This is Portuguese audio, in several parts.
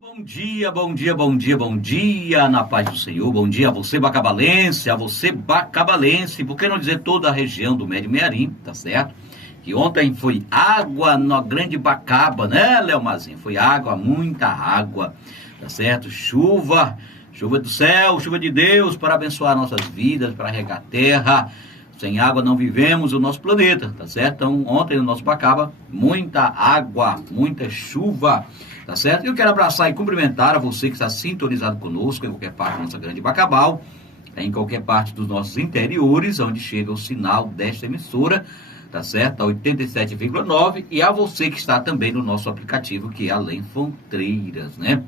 Bom dia, bom dia, bom dia, bom dia, na paz do Senhor, bom dia a você bacabalense, por que não dizer toda a região do Médio Mearim, tá certo? Que ontem foi água na Grande Bacaba, né, Leomarzinho? Foi água, muita água, tá certo? Chuva do céu, chuva de Deus para abençoar nossas vidas, para regar a terra. Sem água não vivemos o nosso planeta, tá certo? Então, ontem no nosso Bacaba, muita água, muita chuva, tá certo? Eu quero abraçar e cumprimentar a você que está sintonizado conosco em qualquer parte da nossa Grande Bacabal, em qualquer parte dos nossos interiores, onde chega o sinal desta emissora, tá certo? A 87,9, e a você que está também no nosso aplicativo, que é Além Fronteiras, né?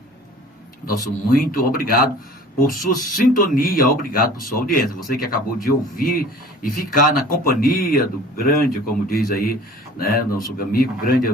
Nosso muito obrigado por sua sintonia, obrigado por sua audiência. Você que acabou de ouvir e ficar na companhia do grande, como diz aí, né, nosso amigo, grande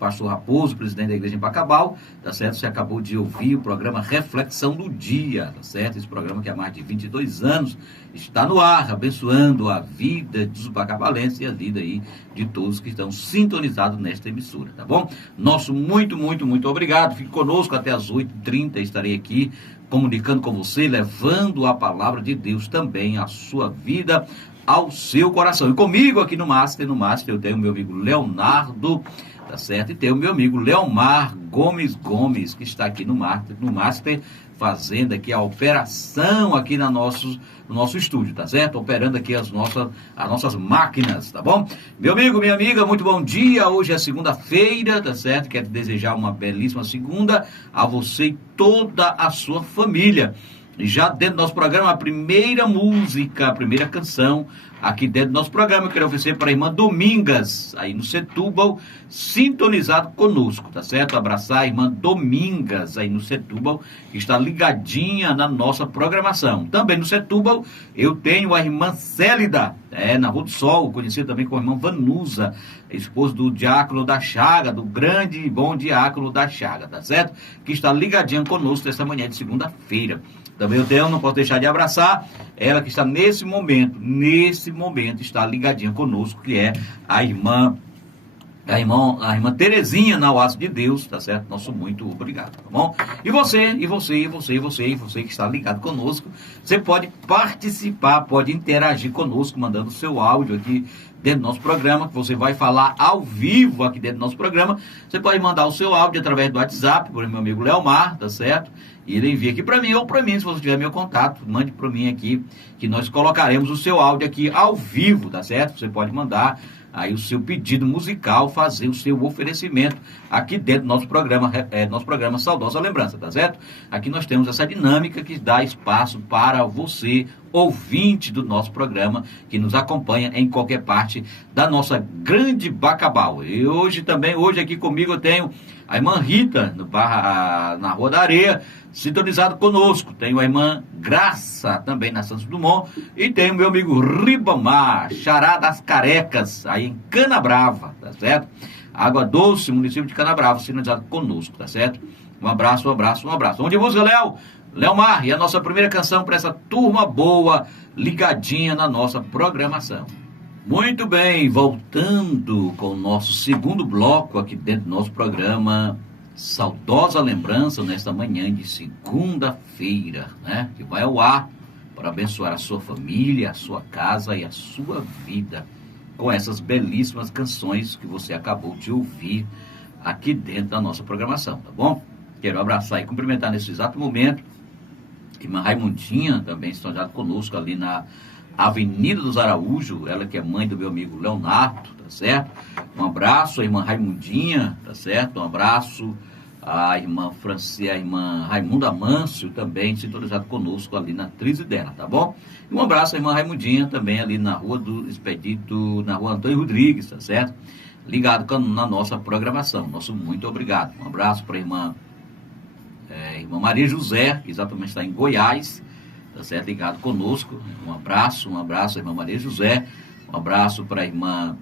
pastor Raposo, presidente da igreja em Bacabal, tá certo? Você acabou de ouvir o programa Reflexão do Dia, tá certo? Esse programa que há mais de 22 anos está no ar, abençoando a vida dos bacabalenses e a vida aí de todos que estão sintonizados nesta emissora, tá bom? Nosso muito, muito, muito obrigado. Fique conosco até as 8h30, estarei aqui comunicando com você, levando a palavra de Deus também à sua vida, ao seu coração. E comigo aqui no Master eu tenho o meu amigo Leonardo, tá certo? E tenho o meu amigo Leomar Gomes, que está aqui no Master, fazendo aqui a operação aqui no nosso estúdio, tá certo? Operando aqui as nossas máquinas, tá bom? Meu amigo, minha amiga, muito bom dia. Hoje é segunda-feira, tá certo? Quero desejar uma belíssima segunda a você e toda a sua família. E já dentro do nosso programa, a primeira música, a primeira canção aqui dentro do nosso programa, eu quero oferecer para a irmã Domingas, aí no Setúbal, sintonizado conosco, tá certo? Abraçar a irmã Domingas, aí no Setúbal, que está ligadinha na nossa programação. Também no Setúbal, eu tenho a irmã Célida, na Rua do Sol, conhecida também como a irmã Vanusa, esposa do diácono da Chaga, do grande e bom diácono da Chaga, tá certo? Que está ligadinha conosco esta manhã de segunda-feira. Também eu tenho, não posso deixar de abraçar ela que está nesse momento está ligadinha conosco, que é a irmã Terezinha na Oásis de Deus, tá certo? Nosso muito obrigado, tá bom? E você que está ligado conosco, você pode participar, pode interagir conosco, mandando seu áudio aqui dentro do nosso programa, que você vai falar ao vivo aqui dentro do nosso programa. Você pode mandar o seu áudio através do WhatsApp, por meu amigo Leomar, tá certo? E ele envia aqui para mim, ou para mim, se você tiver meu contato, mande para mim aqui, que nós colocaremos o seu áudio aqui ao vivo, tá certo? Você pode mandar aí o seu pedido musical, fazer o seu oferecimento aqui dentro do nosso programa Saudosa Lembrança, tá certo? Aqui nós temos essa dinâmica que dá espaço para você, ouvinte do nosso programa, que nos acompanha em qualquer parte da nossa Grande Bacabal. E hoje aqui comigo eu tenho a irmã Rita, na Rua da Areia, sintonizado conosco. Tenho a irmã Graça, também na Santos Dumont. E tenho o meu amigo Ribamar, Xará das Carecas, aí em Canabrava, tá certo? Água Doce, município de Canabrava, sintonizado conosco, tá certo? Um abraço. Vamos de música, Leomar, e a nossa primeira canção para essa turma boa, ligadinha na nossa programação. Muito bem, voltando com o nosso segundo bloco aqui dentro do nosso programa Saudosa Lembrança, nesta manhã de segunda-feira, né? Que vai ao ar para abençoar a sua família, a sua casa e a sua vida, com essas belíssimas canções que você acabou de ouvir aqui dentro da nossa programação, tá bom? Quero abraçar e cumprimentar nesse exato momento a irmã Raimundinha, também está conosco ali na Avenida dos Araújo, ela que é mãe do meu amigo Leonardo, tá certo? Um abraço à irmã Raimundinha, tá certo? Um abraço à irmã Raimunda Mâncio, também sintonizado conosco ali na Trise dela, tá bom? E um abraço à irmã Raimundinha, também ali na Rua do Expedito, na Rua Antônio Rodrigues, tá certo? Ligado na nossa programação. Nosso muito obrigado. Um abraço para a irmã Maria José, que exatamente está em Goiás, tá certo? Ligado conosco. Um abraço à irmã Maria José. Um abraço para a irmã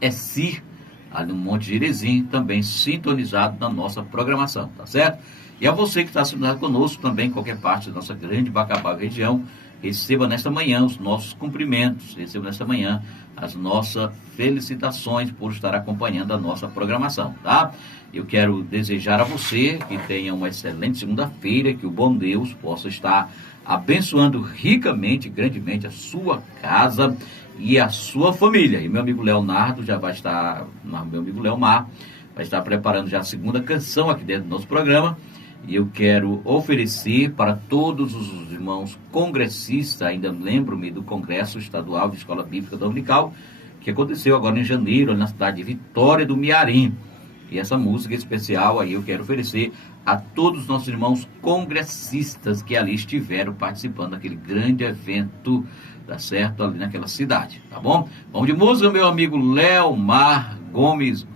Essir, ali no Monte Jerezinho, também sintonizado na nossa programação, tá certo? E a você que está sintonizado conosco também, em qualquer parte da nossa Grande Bacabal região, receba nesta manhã os nossos cumprimentos, receba nesta manhã as nossas felicitações por estar acompanhando a nossa programação, tá? Eu quero desejar a você que tenha uma excelente segunda-feira, que o bom Deus possa estar abençoando ricamente, grandemente a sua casa e a sua família. E meu amigo Leonardo já vai estar, meu amigo Leomar, vai estar preparando já a segunda canção aqui dentro do nosso programa. E eu quero oferecer para todos os irmãos congressistas, ainda lembro-me do Congresso Estadual de Escola Bíblica Dominical, que aconteceu agora em janeiro, na cidade de Vitória do Mearim. E essa música especial aí eu quero oferecer a todos os nossos irmãos congressistas que ali estiveram participando daquele grande evento, tá certo? Ali naquela cidade, tá bom? Vamos de música, meu amigo Leomar Gomes.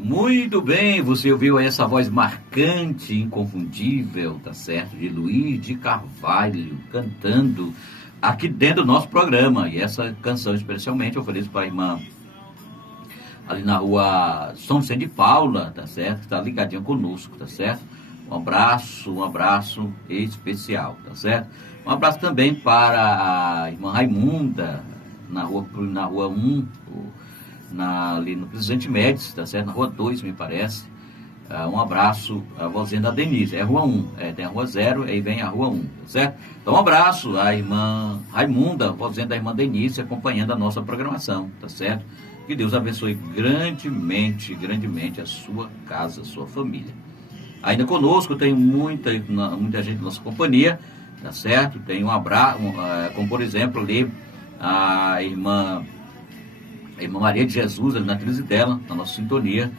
Muito bem, você ouviu aí essa voz marcante, inconfundível, tá certo? De Luiz de Carvalho, cantando aqui dentro do nosso programa. E essa canção especialmente eu ofereço para a irmã ali na rua São Vicente de Paula, tá certo? Que está ligadinha conosco, tá certo? Um abraço especial, tá certo? Um abraço também para a irmã Raimunda, na rua 1, ali no Presidente Médici, tá certo? Na rua 2, me parece. Um abraço à vozinha da Denise. É a rua 1, tem a rua 0, aí vem a rua 1, tá certo? Então, um abraço à irmã Raimunda, vozinha da irmã Denise, acompanhando a nossa programação, tá certo? Que Deus abençoe grandemente a sua casa, a sua família. Ainda conosco, tem muita gente da nossa companhia, tá certo? Tem um abraço, como por exemplo ali, a irmã Maria de Jesus, ali na crise dela, na nossa sintonia.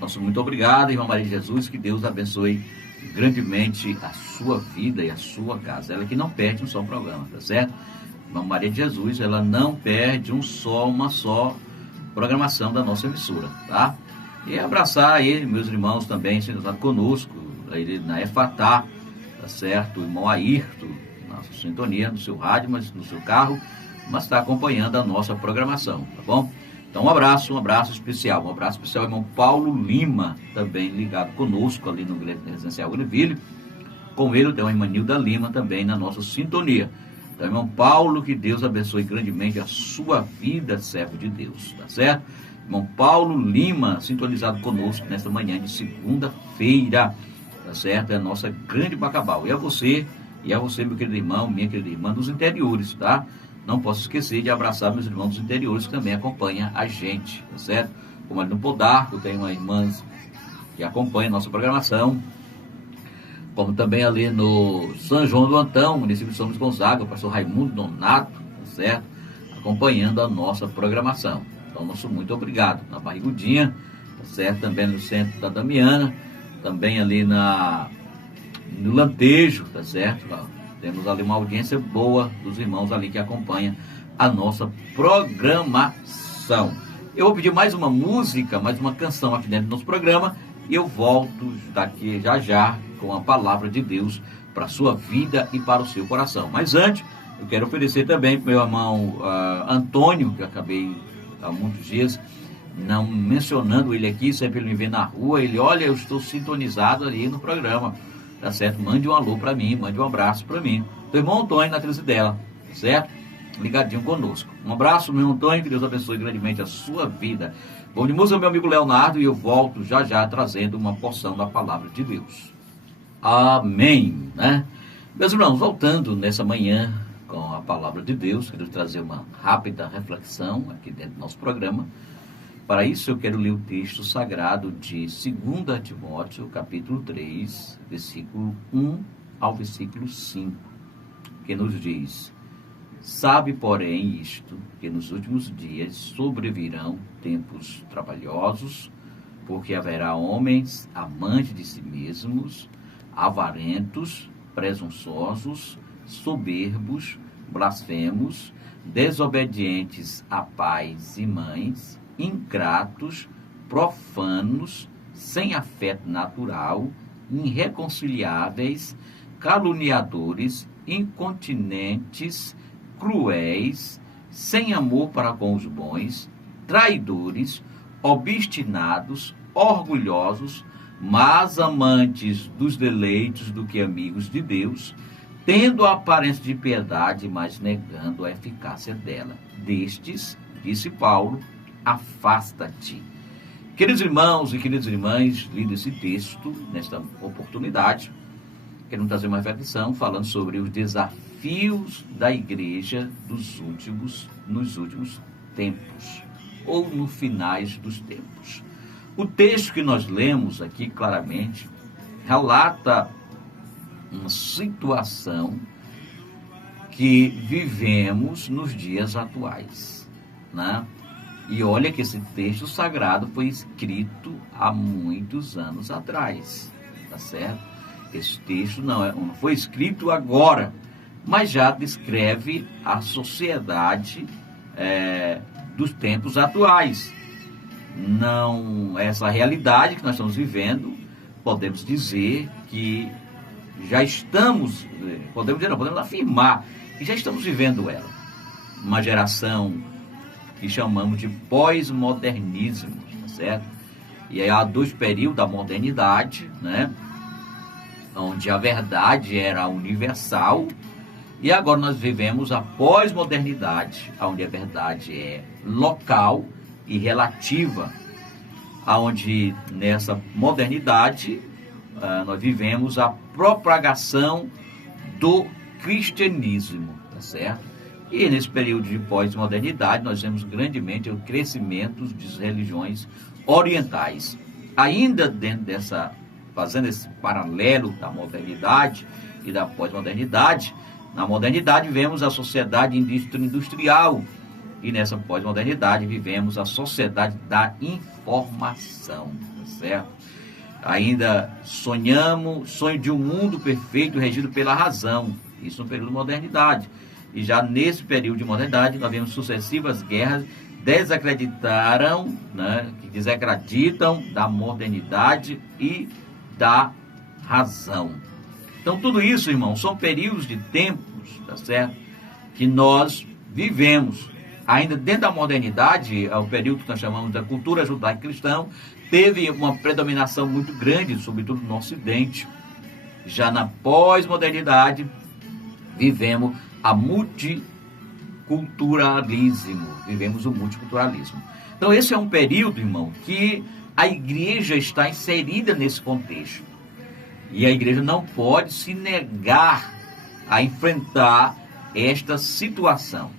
Nosso muito obrigado, irmã Maria de Jesus, que Deus abençoe grandemente a sua vida e a sua casa. Ela que não perde um só programa, tá certo? Irmã Maria de Jesus, ela não perde uma só programação da nossa emissora, tá? E abraçar aí meus irmãos também, sintonizados conosco, aí na EFATÁ, tá certo? O irmão Ayrton, nossa sintonia, no seu rádio, mas no seu carro, mas está acompanhando a nossa programação, tá bom? Então um abraço especial ao irmão Paulo Lima, também ligado conosco ali no Residencial Greenville. Com ele tem a irmã Nilda Lima também na nossa sintonia. Então, irmão Paulo, que Deus abençoe grandemente a sua vida, servo de Deus, tá certo? Irmão Paulo Lima, sintonizado conosco nesta manhã de segunda-feira, tá certo? É a nossa grande Bacabal. E a você, meu querido irmão, minha querida irmã dos interiores, tá? Não posso esquecer de abraçar meus irmãos dos interiores que também acompanham a gente, tá certo? Como ali no Podarco, tem uma irmã que acompanha a nossa programação, como também ali no São João do Antão, município de São Luís Gonzaga, o pastor Raimundo Donato, tá certo? Acompanhando a nossa programação. Então, nosso muito obrigado. Na Barrigudinha, tá certo? Também no centro da Damiana, também ali no Lantejo, tá certo? Temos ali uma audiência boa dos irmãos ali que acompanham a nossa programação. Eu vou pedir mais uma música, mais uma canção aqui dentro do nosso programa e eu volto daqui já com a palavra de Deus para a sua vida e para o seu coração. Mas antes, eu quero oferecer também para o meu irmão Antônio, que eu acabei há muitos dias não mencionando ele aqui, sempre ele me vê na rua, ele, olha, eu estou sintonizado ali no programa. Tá certo? Mande um alô para mim, mande um abraço para mim. Do irmão Antônio na crise dela, tá certo? Ligadinho conosco. Um abraço, meu irmão Antônio, que Deus abençoe grandemente a sua vida. Bom de música, meu amigo Leonardo, e eu volto já trazendo uma porção da palavra de Deus. Amém, né? Meus irmãos, voltando nessa manhã com a palavra de Deus, quero trazer uma rápida reflexão aqui dentro do nosso programa. Para isso, eu quero ler o texto sagrado de 2 Timóteo, capítulo 3, versículo 1 ao versículo 5, que nos diz: Sabe, porém, isto, que nos últimos dias sobrevirão tempos trabalhosos, porque haverá homens amantes de si mesmos, avarentos, presunçosos, soberbos, blasfemos, desobedientes a pais e mães, ingratos, profanos, sem afeto natural, irreconciliáveis, caluniadores, incontinentes, cruéis, sem amor para com os bons, traidores, obstinados, orgulhosos, mais amantes dos deleites do que amigos de Deus, tendo a aparência de piedade, mas negando a eficácia dela. Destes, disse Paulo, afasta-te. Queridos irmãos e queridas irmãs, lido esse texto, nesta oportunidade, quero trazer uma reflexão falando sobre os desafios da igreja nos últimos tempos, ou no finais dos tempos. O texto que nós lemos aqui claramente relata uma situação que vivemos nos dias atuais, né? E olha que esse texto sagrado foi escrito há muitos anos atrás, tá certo? Esse texto não foi escrito agora, mas já descreve a sociedade dos tempos atuais. Não, essa realidade que nós estamos vivendo, podemos dizer que já estamos, podemos afirmar que já estamos vivendo ela. Uma geração que chamamos de pós-modernismo, tá certo? E aí há dois períodos da modernidade, né? Onde a verdade era universal, e agora nós vivemos a pós-modernidade, onde a verdade é local e relativa, onde nessa modernidade nós vivemos a propagação do cristianismo, tá certo? E nesse período de pós-modernidade nós vemos grandemente o crescimento das religiões orientais. Ainda dentro dessa, fazendo esse paralelo da modernidade e da pós-modernidade, na modernidade vivemos a sociedade industrial, e nessa pós-modernidade vivemos a sociedade da informação, tá certo? Ainda sonho de um mundo perfeito regido pela razão, isso no período de modernidade. E já nesse período de modernidade nós vemos sucessivas guerras que desacreditam da modernidade e da razão. Então tudo isso, irmão, são períodos de tempos, tá certo? Que nós vivemos. Ainda dentro da modernidade, o período que nós chamamos da cultura judaico-cristã, teve uma predominação muito grande, sobretudo no Ocidente. Já na pós-modernidade, vivemos o multiculturalismo. Então esse é um período, irmão, que a igreja está inserida nesse contexto. E a igreja não pode se negar a enfrentar esta situação.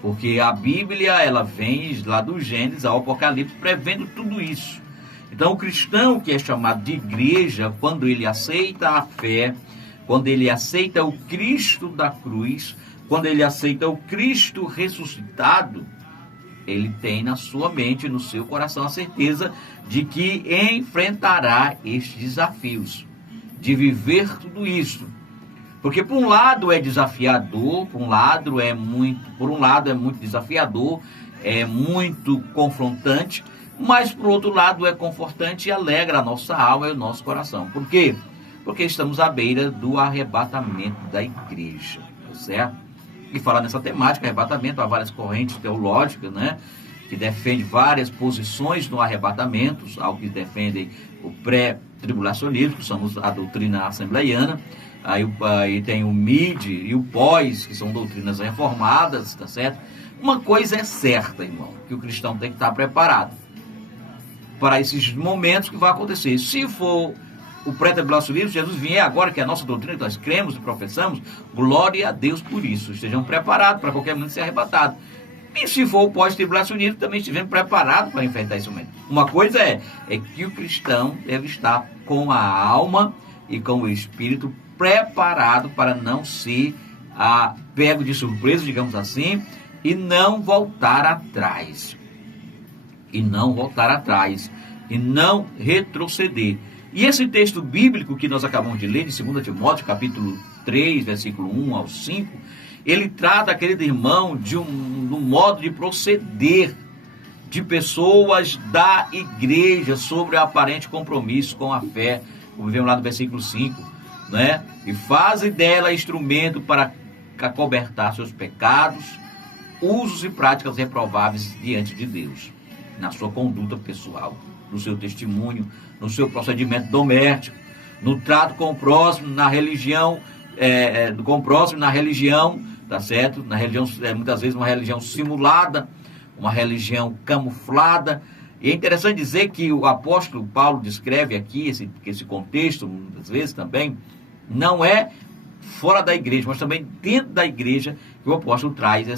Porque a Bíblia, ela vem lá do Gênesis ao Apocalipse, prevendo tudo isso. Então o cristão que é chamado de igreja, quando ele aceita a fé, quando ele aceita o Cristo da cruz, quando ele aceita o Cristo ressuscitado, ele tem na sua mente, no seu coração, a certeza de que enfrentará estes desafios, de viver tudo isso. Porque por um lado é desafiador, por um lado é muito desafiador, é muito confrontante, mas por outro lado é confortante e alegra a nossa alma e o nosso coração. Por quê? Porque estamos à beira do arrebatamento da igreja, tá certo? E falar nessa temática, arrebatamento, há várias correntes teológicas, né? Que defendem várias posições no arrebatamento, algo que defendem o pré-tribulacionismo, que somos a doutrina assembleiana. Aí tem o mid e o pós, que são doutrinas reformadas, tá certo? Uma coisa é certa, irmão, que o cristão tem que estar preparado para esses momentos que vão acontecer. Se for o pré-tribulacionismo, Jesus vier agora, que é a nossa doutrina, que nós cremos e professamos, glória a Deus por isso. Estejam preparados para qualquer momento ser arrebatado. E se for o pós-tribulacionismo, também estivemos preparados para enfrentar esse momento. Uma coisa é que o cristão deve estar com a alma e com o espírito preparado para não ser pego de surpresa, digamos assim, e não voltar atrás. E não retroceder. E esse texto bíblico que nós acabamos de ler, de 2 Timóteo, capítulo 3, versículo 1 ao 5, ele trata, querido irmão, de um modo de proceder de pessoas da igreja sobre o aparente compromisso com a fé, como vemos lá no versículo 5, né? E faze dela instrumento para acobertar seus pecados, usos e práticas reprováveis diante de Deus, na sua conduta pessoal, no seu testemunho, no seu procedimento doméstico, no trato com o próximo, na religião com o próximo na religião, tá certo? Na religião, muitas vezes uma religião simulada, uma religião camuflada. E é interessante dizer que o apóstolo Paulo descreve aqui esse contexto, muitas vezes também, não é fora da igreja, mas também dentro da igreja, que o apóstolo traz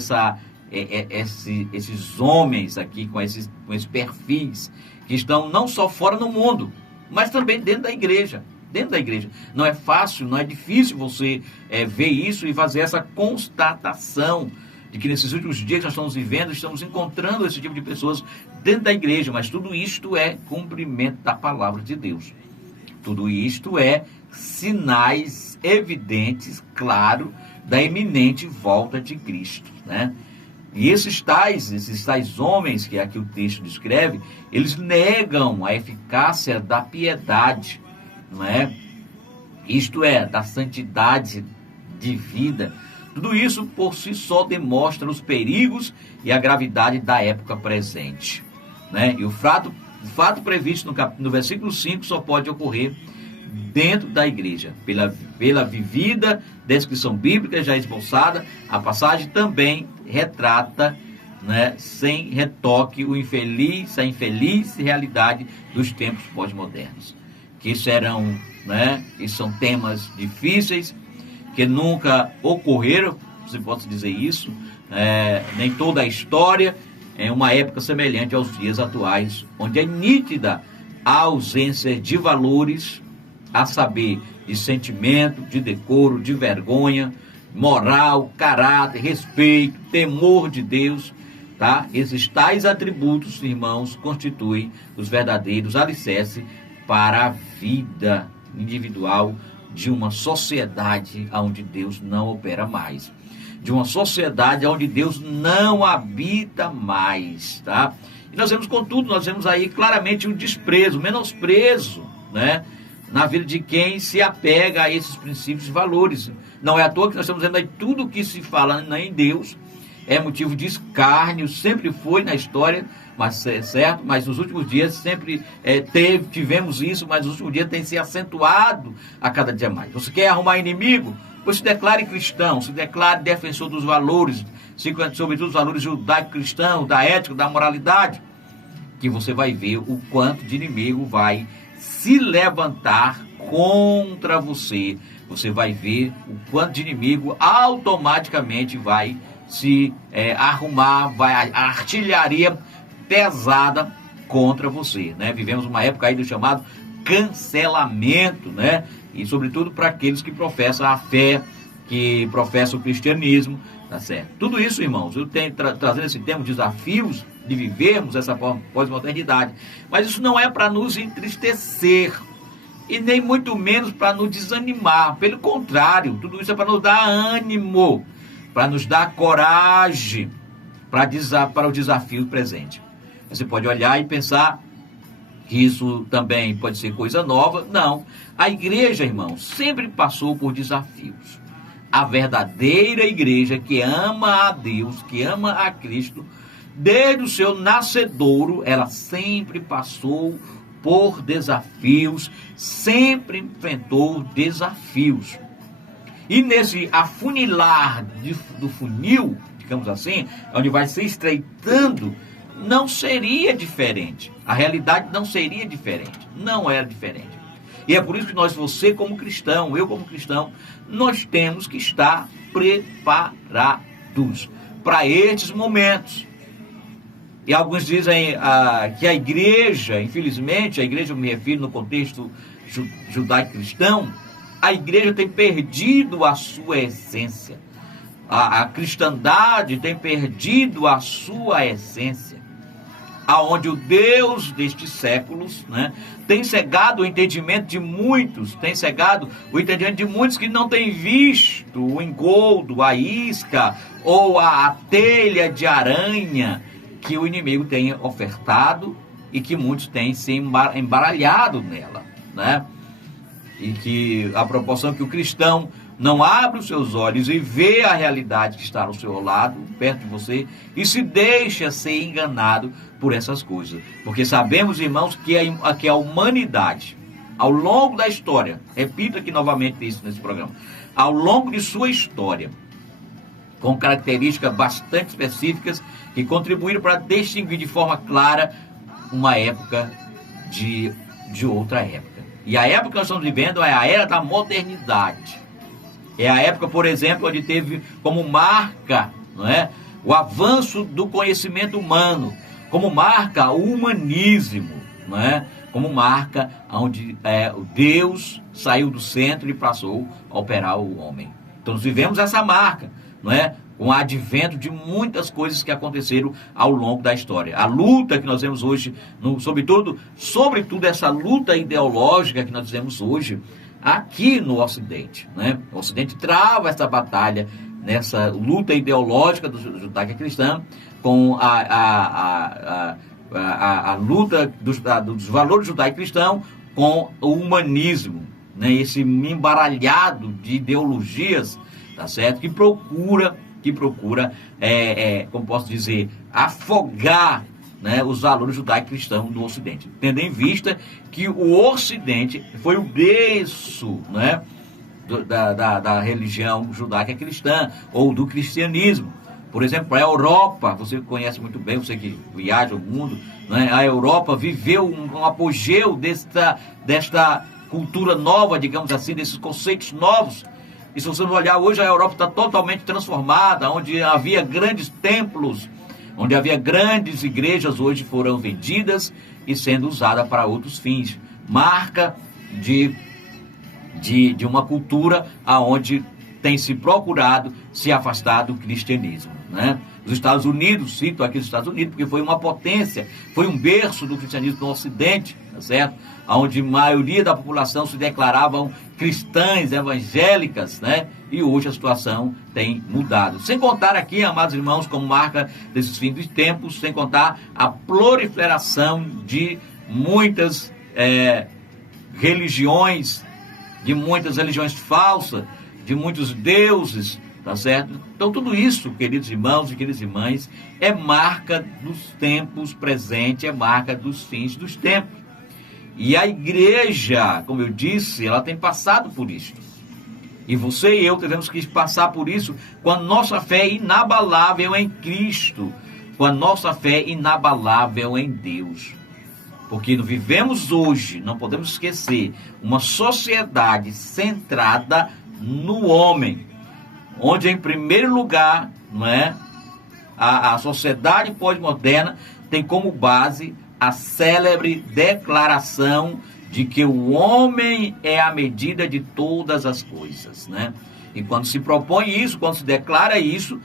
esses homens aqui, com esses perfis, que estão não só fora no mundo, mas também dentro da igreja. Dentro da igreja. Não é fácil, não é difícil você ver isso e fazer essa constatação de que nesses últimos dias que nós estamos vivendo, estamos encontrando esse tipo de pessoas dentro da igreja, mas tudo isto é cumprimento da palavra de Deus. Tudo isto é sinais evidentes, claro, da iminente volta de Cristo, né? E esses tais homens que aqui o texto descreve, eles negam a eficácia da piedade, não é? Isto é, da santidade de vida. Tudo isso por si só demonstra os perigos e a gravidade da época presente, né? E o fato previsto no versículo 5 só pode ocorrer dentro da igreja, pela vivida descrição bíblica já esboçada. A passagem também retrata, né, sem retoque, a infeliz realidade dos tempos pós-modernos, que serão, né, que são temas difíceis, que nunca ocorreram, se posso dizer isso, nem toda a história é uma época semelhante aos dias atuais, onde é nítida a ausência de valores, a saber, de sentimento, de decoro, de vergonha, moral, caráter, respeito, temor de Deus, tá? Esses tais atributos, irmãos, constituem os verdadeiros alicerces para a vida individual de uma sociedade onde Deus não opera mais, de uma sociedade onde Deus não habita mais, tá? E nós vemos, contudo, aí claramente o desprezo, o menosprezo, né, na vida de quem se apega a esses princípios e valores. Não é à toa que nós estamos vendo aí tudo que se fala em Deus é motivo de escárnio, sempre foi na história, mas é certo, mas nos últimos dias sempre tivemos isso, mas nos últimos dias tem se acentuado a cada dia mais. Você quer arrumar inimigo? Pois se declare cristão, se declare defensor dos valores, sobretudo os valores judaico-cristãos, da ética, da moralidade, que você vai ver o quanto de inimigo vai se levantar contra você. Você vai ver o quanto de inimigo automaticamente vai se arrumar, a artilharia pesada contra você, né? Vivemos uma época aí do chamado cancelamento, né? E sobretudo para aqueles que professam a fé, que professam o cristianismo, tá certo? Tudo isso, irmãos, eu tenho trazendo esse tema, desafios de vivermos essa pós-modernidade, mas isso não é para nos entristecer e nem muito menos para nos desanimar. Pelo contrário, tudo isso é para nos dar ânimo, para nos dar coragem para o desafio presente. Você pode olhar e pensar que isso também pode ser coisa nova. Não. A igreja, irmãos, sempre passou por desafios. A verdadeira igreja que ama a Deus, que ama a Cristo, desde o seu nascedouro, ela sempre passou por desafios, sempre enfrentou desafios. E nesse afunilar do funil, digamos assim, onde vai se estreitando, não seria diferente. A realidade não seria diferente. Não era diferente. E é por isso que você como cristão, eu como cristão, nós temos que estar preparados para estes momentos. E alguns dizem que a igreja, infelizmente, a igreja, eu me refiro no contexto judaico-cristão, a igreja tem perdido a sua essência. A cristandade tem perdido a sua essência. Aonde o Deus destes séculos, né, tem cegado o entendimento de muitos, tem cegado o entendimento de muitos que não têm visto o engodo, a isca ou a telha de aranha que o inimigo tem ofertado e que muitos têm se embaralhado nela, né? E que a proporção que o cristão não abre os seus olhos e vê a realidade que está ao seu lado, perto de você, e se deixa ser enganado por essas coisas. Porque sabemos, irmãos, que a humanidade, ao longo da história, repito aqui novamente isso nesse programa, ao longo de sua história, com características bastante específicas que contribuíram para distinguir de forma clara uma época de outra época. E a época que nós estamos vivendo é a era da modernidade. É a época, por exemplo, onde teve como marca, não é, o avanço do conhecimento humano, como marca o humanismo, não é, como marca onde Deus saiu do centro e passou a operar o homem. Então nós vivemos essa marca, não é? Com o advento de muitas coisas que aconteceram ao longo da história. A luta que nós vemos hoje, sobretudo essa luta ideológica que nós vemos hoje aqui no Ocidente, né? O Ocidente trava essa batalha nessa luta ideológica judaica cristã com a luta dos valores judaico-cristãos com o humanismo, né? Esse embaralhado de ideologias, tá certo? Que procura, como posso dizer, afogar, né, os valores judaico-cristãos do Ocidente, tendo em vista que o Ocidente foi o berço, né, da religião judaica cristã ou do cristianismo. Por exemplo, a Europa, você conhece muito bem, você que viaja o mundo, né, a Europa viveu um apogeu desta cultura nova, digamos assim, desses conceitos novos. E se você olhar hoje, a Europa está totalmente transformada, onde havia grandes templos, onde havia grandes igrejas, hoje foram vendidas e sendo usadas para outros fins. Marca de uma cultura onde tem se procurado se afastar do cristianismo, né? Os Estados Unidos, cito aqui os Estados Unidos, porque foi uma potência, foi um berço do cristianismo no Ocidente, tá certo? Onde a maioria da população se declaravam cristãs, evangélicas, né? E hoje a situação tem mudado. Sem contar aqui, amados irmãos, como marca desses fins dos tempos, sem contar a proliferação de muitas religiões, falsas, de muitos deuses, tá certo? Então tudo isso, queridos irmãos e queridas irmãs, é marca dos tempos presentes, é marca dos fins dos tempos. E a igreja, como eu disse, ela tem passado por isso. E você e eu devemos que passar por isso com a nossa fé inabalável em Cristo, com a nossa fé inabalável em Deus. Porque vivemos hoje, não podemos esquecer, uma sociedade centrada no homem, onde em primeiro lugar, não é, a sociedade pós-moderna tem como base a célebre declaração de que o homem é a medida de todas as coisas, né? E quando se propõe isso, quando se declara isso,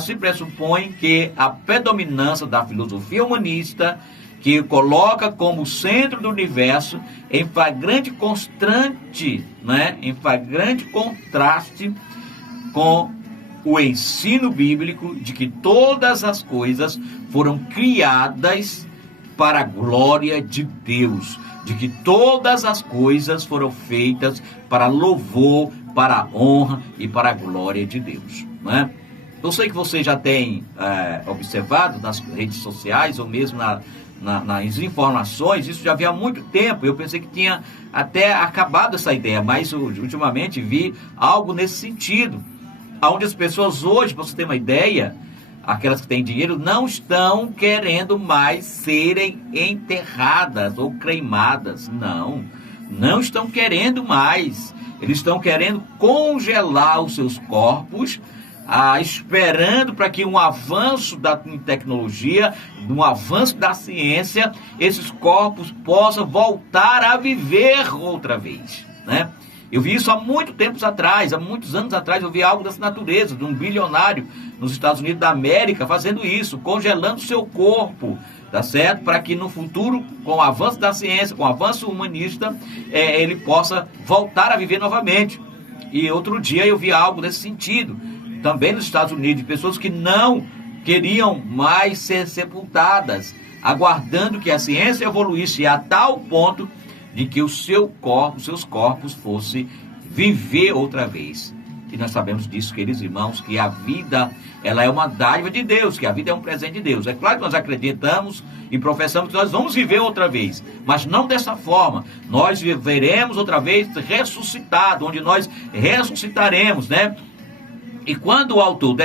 se pressupõe que a predominância da filosofia humanista, que coloca como centro do universo, em flagrante contraste, né? Em flagrante contraste com o ensino bíblico de que todas as coisas foram criadas para a glória de Deus, de que todas as coisas foram feitas para louvor, para a honra e para a glória de Deus, né? Eu sei que você já tem observado nas redes sociais ou mesmo nas informações, isso já havia há muito tempo. Eu pensei que tinha até acabado essa ideia, mas ultimamente vi algo nesse sentido, onde as pessoas hoje, para você ter uma ideia, aquelas que têm dinheiro, não estão querendo mais serem enterradas ou cremadas. Não estão querendo mais. Eles estão querendo congelar os seus corpos, esperando para que um avanço da tecnologia, um avanço da ciência, esses corpos possam voltar a viver outra vez, né? Eu vi isso há muitos anos atrás, eu vi algo dessa natureza, de um bilionário nos Estados Unidos da América fazendo isso, congelando seu corpo, tá certo? Para que no futuro, com o avanço da ciência, com o avanço humanista, ele possa voltar a viver novamente. E outro dia eu vi algo nesse sentido, também nos Estados Unidos, de pessoas que não queriam mais ser sepultadas, aguardando que a ciência evoluísse a tal ponto de que os seus corpos fossem viver outra vez. E nós sabemos disso, queridos irmãos, que a vida, ela é uma dádiva de Deus, que a vida é um presente de Deus. É claro que nós acreditamos e professamos que nós vamos viver outra vez, mas não dessa forma. Nós viveremos outra vez ressuscitado, onde nós ressuscitaremos, né? E quando o autor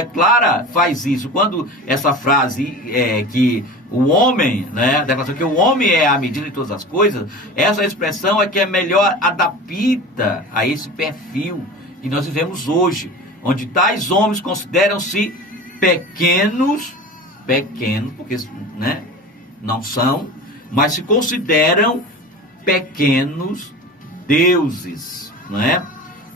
faz isso, quando essa frase que o homem, né, a declaração que o homem é a medida de todas as coisas, essa expressão é que é melhor adapta a esse perfil que nós vivemos hoje, onde tais homens consideram-se pequenos, porque, né, não são, mas se consideram pequenos deuses, né,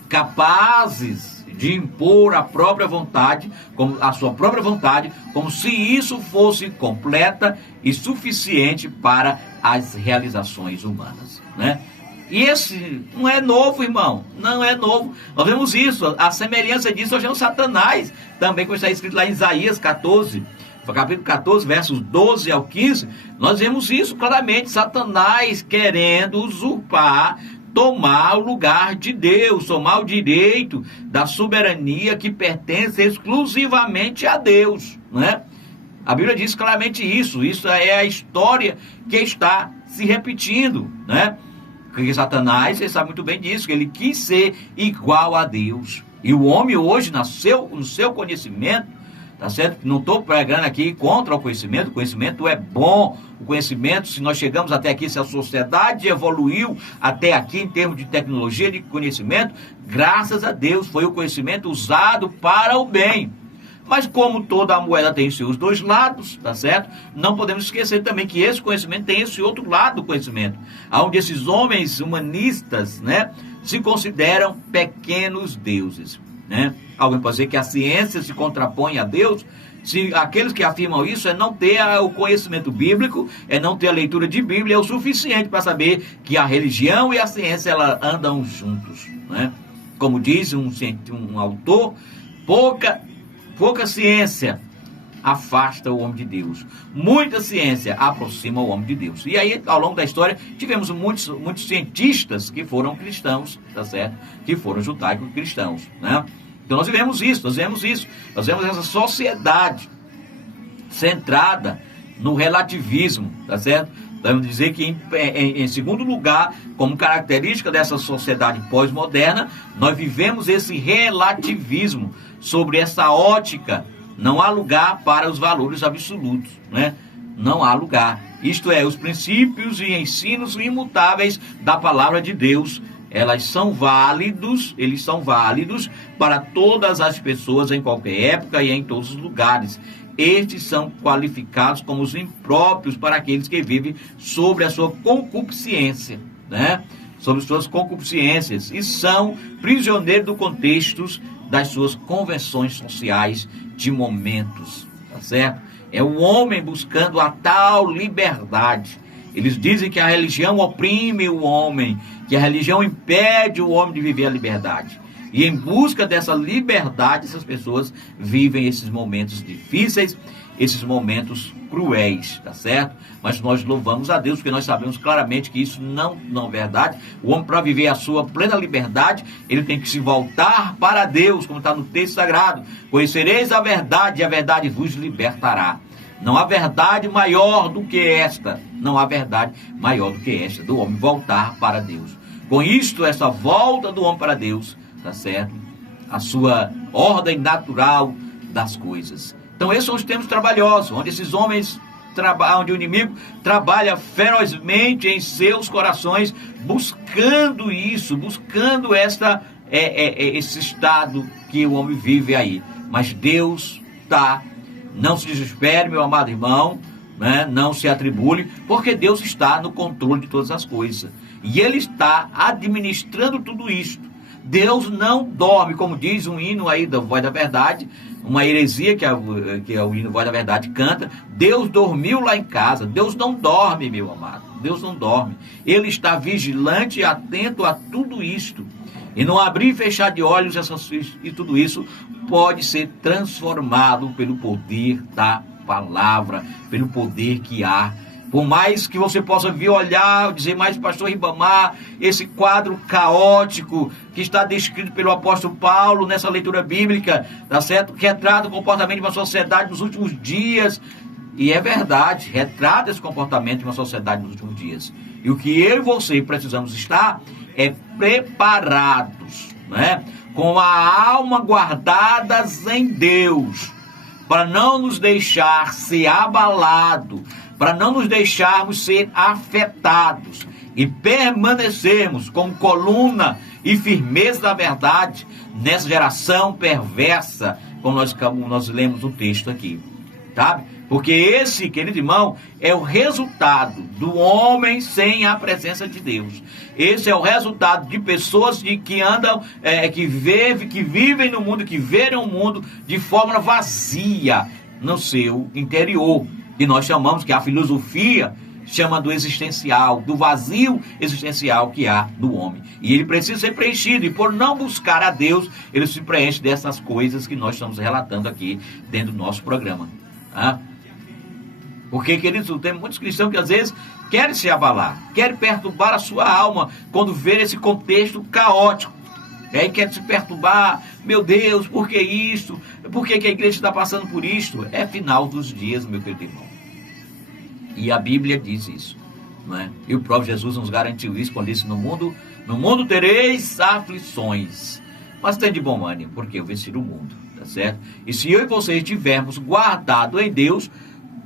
capazes de impor a própria vontade, a sua própria vontade, como se isso fosse completa e suficiente para as realizações humanas, né? E esse não é novo, irmão, não é novo. Nós vemos isso, a semelhança disso hoje é o Satanás, também como está escrito lá em Isaías 14, capítulo 14, versos 12 ao 15, nós vemos isso claramente, Satanás querendo usurpar, tomar o lugar de Deus, tomar o direito da soberania que pertence exclusivamente a Deus, né? A Bíblia diz claramente isso é a história que está se repetindo, né? Porque Satanás, você sabe muito bem disso, que ele quis ser igual a Deus. E o homem hoje, no seu conhecimento, tá certo? Não estou pregando aqui contra o conhecimento é bom. O conhecimento, se nós chegamos até aqui, se a sociedade evoluiu até aqui em termos de tecnologia, de conhecimento, graças a Deus foi o conhecimento usado para o bem. Mas como toda a moeda tem seus dois lados, tá certo? Não podemos esquecer também que esse conhecimento tem esse outro lado do conhecimento, onde esses homens humanistas, né, se consideram pequenos deuses, né? Alguém pode dizer que a ciência se contrapõe a Deus. Se aqueles que afirmam isso é não ter o conhecimento bíblico, é não ter a leitura de Bíblia, é o suficiente para saber que a religião e a ciência elas andam juntos, né? Como diz um autor, pouca ciência afasta o homem de Deus, muita ciência aproxima o homem de Deus. E aí, ao longo da história, tivemos muitos cientistas que foram cristãos, tá certo? Que foram judaico-cristãos, né? Então nós vemos essa sociedade centrada no relativismo, tá certo? Vamos dizer que em segundo lugar, como característica dessa sociedade pós-moderna, nós vivemos esse relativismo sobre essa ótica. Não há lugar para os valores absolutos, né? Não há lugar. Isto é, os princípios e ensinos imutáveis da palavra de Deus, eles são válidos para todas as pessoas em qualquer época e em todos os lugares. Estes são qualificados como os impróprios para aqueles que vivem sobre a sua concupiscência, né? Sobre suas concupiscências, e são prisioneiros do contexto das suas convenções sociais de momentos, tá certo? É o homem buscando a tal liberdade. Eles dizem que a religião oprime o homem, que a religião impede o homem de viver a liberdade. E em busca dessa liberdade, essas pessoas vivem esses momentos difíceis, esses momentos cruéis, tá certo? Mas nós louvamos a Deus, porque nós sabemos claramente que isso não é verdade. O homem, para viver a sua plena liberdade, ele tem que se voltar para Deus, como está no texto sagrado. Conhecereis a verdade, e a verdade vos libertará. Não há verdade maior do que esta. Não há verdade maior do que esta, do homem voltar para Deus. Com isto, essa volta do homem para Deus, tá certo? A sua ordem natural das coisas. Então esses são os tempos trabalhosos, onde esses homens onde o inimigo trabalha ferozmente em seus corações, buscando isso, buscando esse estado que o homem vive aí. Mas Deus não se desespere, meu amado irmão, né? Não se atribule, porque Deus está no controle de todas as coisas. E Ele está administrando tudo isto. Deus não dorme, como diz um hino aí da Voz da Verdade, uma heresia que é o hino Voz da Verdade canta. Deus dormiu lá em casa. Deus não dorme, meu amado. Deus não dorme. Ele está vigilante e atento a tudo isto. E não abrir e fechar de olhos e tudo isso pode ser transformado pelo poder da palavra, pelo poder que há Por mais que você possa vir olhar, dizer, mas pastor Ribamar, esse quadro caótico que está descrito pelo apóstolo Paulo nessa leitura bíblica, tá certo? Retrata o comportamento de uma sociedade nos últimos dias. E é verdade, retrata esse comportamento de uma sociedade nos últimos dias. E o que eu e você precisamos estar é preparados, né? Com a alma guardadas em Deus, para não nos deixar ser abalado, para não nos deixarmos ser afetados e permanecermos como coluna e firmeza da verdade nessa geração perversa, como nós lemos o texto aqui, sabe? Porque esse, querido irmão, é o resultado do homem sem a presença de Deus. Esse é o resultado de pessoas que andam, que vivem no mundo, que veem o mundo de forma vazia no seu interior. E nós chamamos, que a filosofia chama do existencial, do vazio existencial que há no homem. E ele precisa ser preenchido, e por não buscar a Deus, ele se preenche dessas coisas que nós estamos relatando aqui dentro do nosso programa. Tá? Porque, queridos, tem muitos cristãos que às vezes querem se abalar, querem perturbar a sua alma quando vê esse contexto caótico. E aí quer se perturbar, meu Deus, por que isso? Por que a igreja está passando por isto? É final dos dias, meu querido irmão. E a Bíblia diz isso, não é? E o próprio Jesus nos garantiu isso quando disse, no mundo tereis aflições, mas tem de bom ânimo, porque eu venci o mundo, tá certo? E se eu e você estivermos guardados em Deus,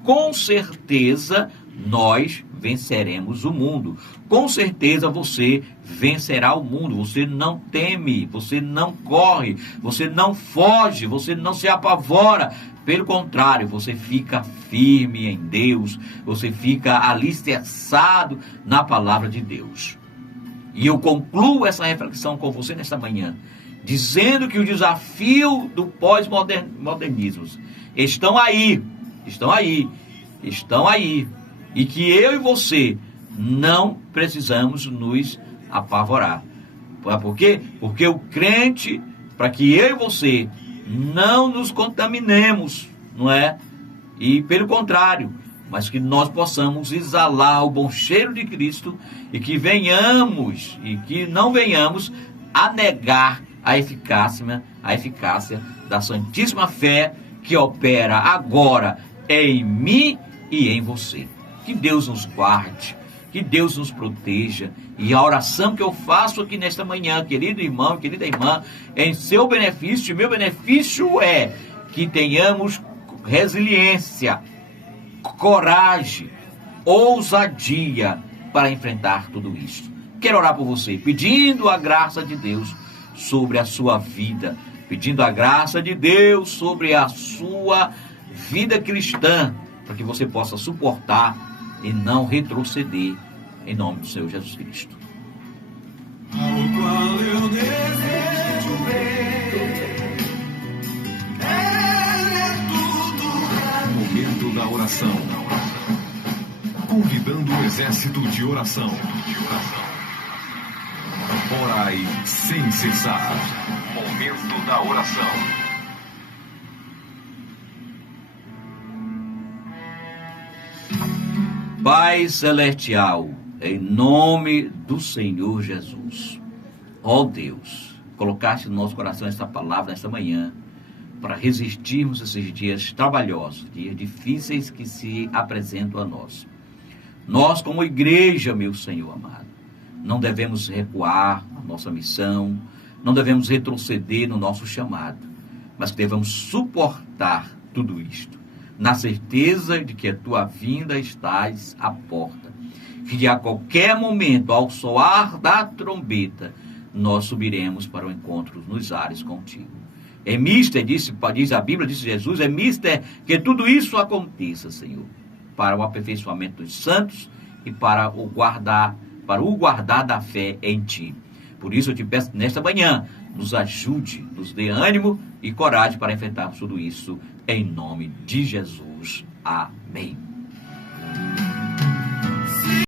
com certeza nós venceremos o mundo. Com certeza você vencerá o mundo. Você não teme, você não corre, você não foge, você não se apavora. Pelo contrário, você fica firme em Deus, você fica alicerçado na palavra de Deus. E eu concluo essa reflexão com você nesta manhã, dizendo que o desafio do pós-modernismo estão aí. E que eu e você não precisamos nos apavorar. Por quê? Porque o crente, para que eu e você não nos contaminemos, não é? E pelo contrário, mas que nós possamos exalar o bom cheiro de Cristo e que não venhamos a negar a eficácia da Santíssima Fé que opera agora em mim e em você. Que Deus nos guarde, que Deus nos proteja. E a oração que eu faço aqui nesta manhã, querido irmão, querida irmã, em seu benefício, meu benefício é que tenhamos resiliência, coragem, ousadia para enfrentar tudo isso. Quero orar por você, pedindo a graça de Deus sobre a sua vida, pedindo a graça de Deus sobre a sua vida cristã, para que você possa suportar e não retroceder, em nome do Senhor Jesus Cristo. Ao qual eu desejo ver, Ele é tudo. Momento da oração. Convidando o exército de oração. Orai sem cessar. Momento da oração. Pai Celestial, em nome do Senhor Jesus, ó Deus, colocaste no nosso coração esta palavra nesta manhã, para resistirmos esses dias trabalhosos, dias difíceis que se apresentam a nós. Nós, como igreja, meu Senhor amado, não devemos recuar na nossa missão, não devemos retroceder no nosso chamado, mas que devemos suportar tudo isto, na certeza de que a tua vinda estás à porta, que a qualquer momento, ao soar da trombeta, nós subiremos para o encontro nos ares contigo. É mister, diz a Bíblia, disse Jesus, é mister que tudo isso aconteça, Senhor, para o aperfeiçoamento dos santos e para o guardar da fé em ti. Por isso eu te peço nesta manhã, nos ajude, nos dê ânimo e coragem para enfrentarmos tudo isso, em nome de Jesus. Amém.